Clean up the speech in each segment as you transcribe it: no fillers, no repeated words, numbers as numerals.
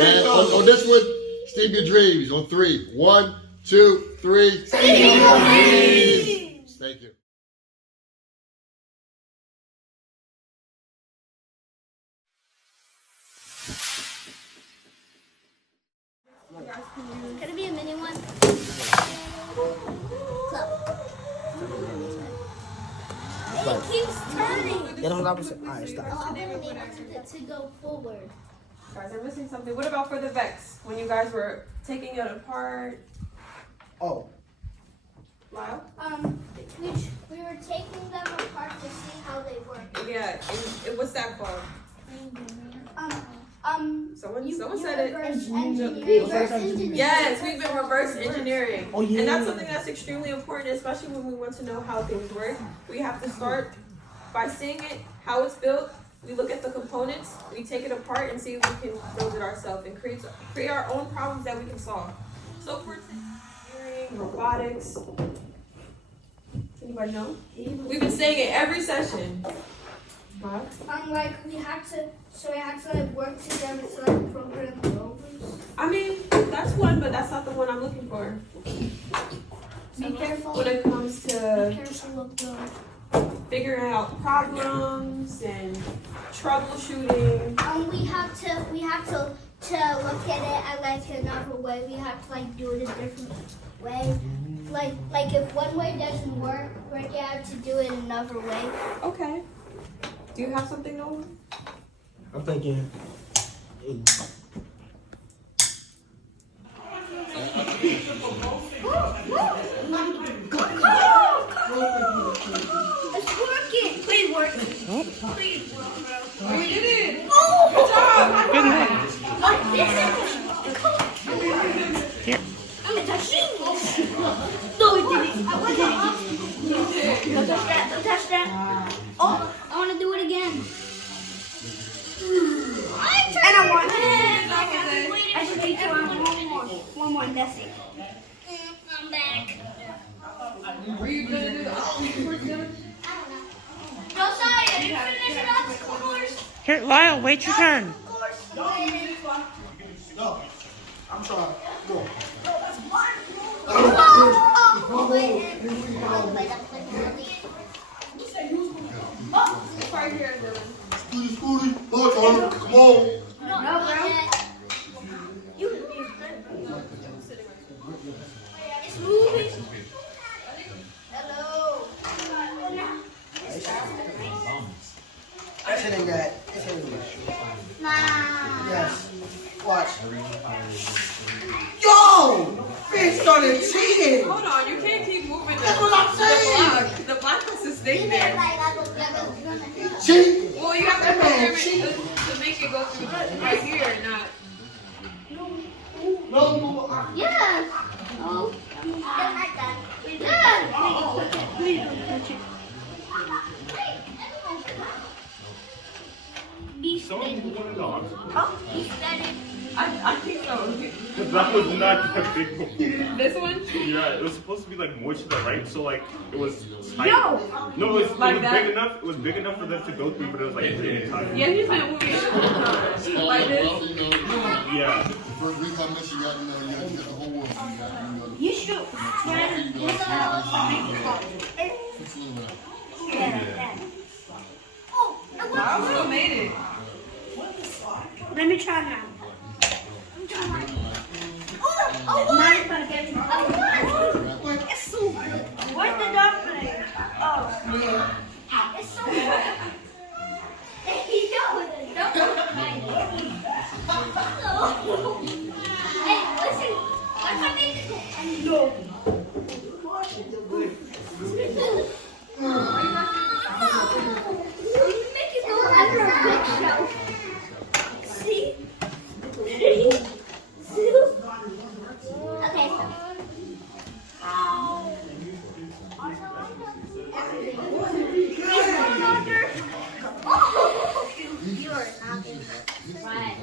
And on this one, steam your dreams on 3. 1, 2, 3. Steam your dreams. Thank you. Could it be a mini one? It keeps turning. Alright, stop. I really need it to go forward. Guys, I'm missing something. What about for the VEX? When you guys were taking it apart? Oh. Lyle? We were taking them apart to see how they work. Yeah, and what's that called? Someone said it. Reverse engineering. Yes, we've been reverse engineering. Oh, yeah. And that's something that's extremely important, especially when we want to know how things work. We have to start by seeing it, how it's built. We look at the components, we take it apart and see if we can build it ourselves and create our own problems that we can solve. So for engineering, robotics, anybody know? We've been saying it every session. Huh? Like we had to like work together to like program the rovers. I mean, that's one, but that's not the one I'm looking for. Be careful. When it comes Be to careful of the. figuring out problems and troubleshooting. We have to look at it at like another way. We have to like do it a different way. Like if one way doesn't work, we have to do it another way. Okay. Do you have something, Noah? I'm thinking. It's working. Please work. Please work, bro. We did it. Oh, Good job. Good luck. Here. I'm a machine. No, we didn't. Don't touch that. Don't touch that. Oh, I want to do it again. And I want it. I should be doing one more. That's it. I'm back. Were you gonna do the No, sorry, I didn't finish it up, of course. Here, Lyle, wait your turn. Of course. No. I'm sorry. Go. Oh, it's right here, Dylan. Scooty. Look, come on. No, bro. It's moving. Hello. That's it, Dad. That's it. Nah. Yes. Watch. Yo! They started cheating! Hold on, you can't keep moving That's what I'm saying! the block has to stay there. Cheat! Well, you have to program it to make it go through right here, not. No. Yeah. Oh. Don't like that. Yeah. Please don't touch it. Be steady. Huh? Be steady. I think so. That was not that big one. This one? Yeah, it was supposed to be like more to the right, so like it was tight. Yo! No, it was Like that? big enough. It was big enough for them to go through, but it was like pretty tight. Yeah, he's been moving it like this. Yeah. First week on this, you got to know, you got the whole world. You should try to do Fix a little bit out. Oh, I would have made it. let me try now. Oh, what? It's so good. Where's the dog play? Oh, it's so good. Yo, the dog play. Hey, listen. What if I make it? No. Make it go under a bookshelf. See? Okay. You are not good. Right.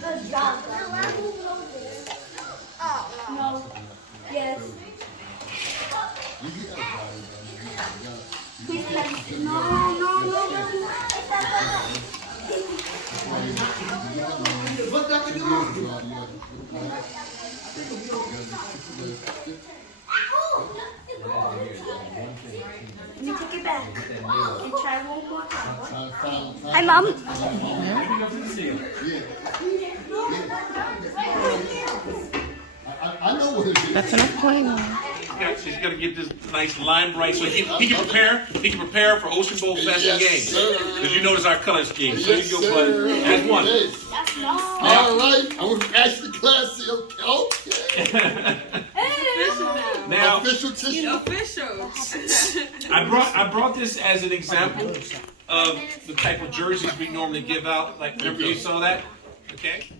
Good job. Oh, no. Yes. Please, no. Let me take it back and try one more time. Hi, Mom. I know what it is. That's enough playing on. Yeah, she's gonna get this nice lime bright so he can prepare for Ocean Bowl Fest and games. Because you notice our color scheme. So you go, buddy. That's one. Yes. That's long. All right, I'm actually classy. Okay. Now, Official tissue. I brought this as an example of the type of jerseys we normally give out. Like, remember you saw that? Okay.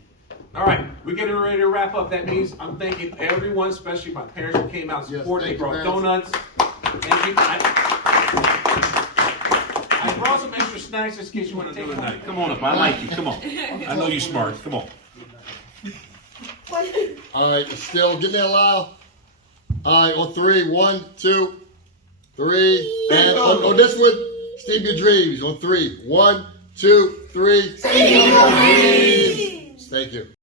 All right, we're getting ready to wrap up. That means I'm thanking everyone, especially my parents who came out and support. Yes, They brought thank you, donuts. Thank you. I brought some extra snacks just in case you want to do it tonight. Come on up. I like you. Come on. I know you smart. Come on. All right, still getting there, Lyle. All right, on 3, 1, 2, 3. And on this one, Steve your dreams. On 3, 1, 2, 3. Steve your dreams. Thank you.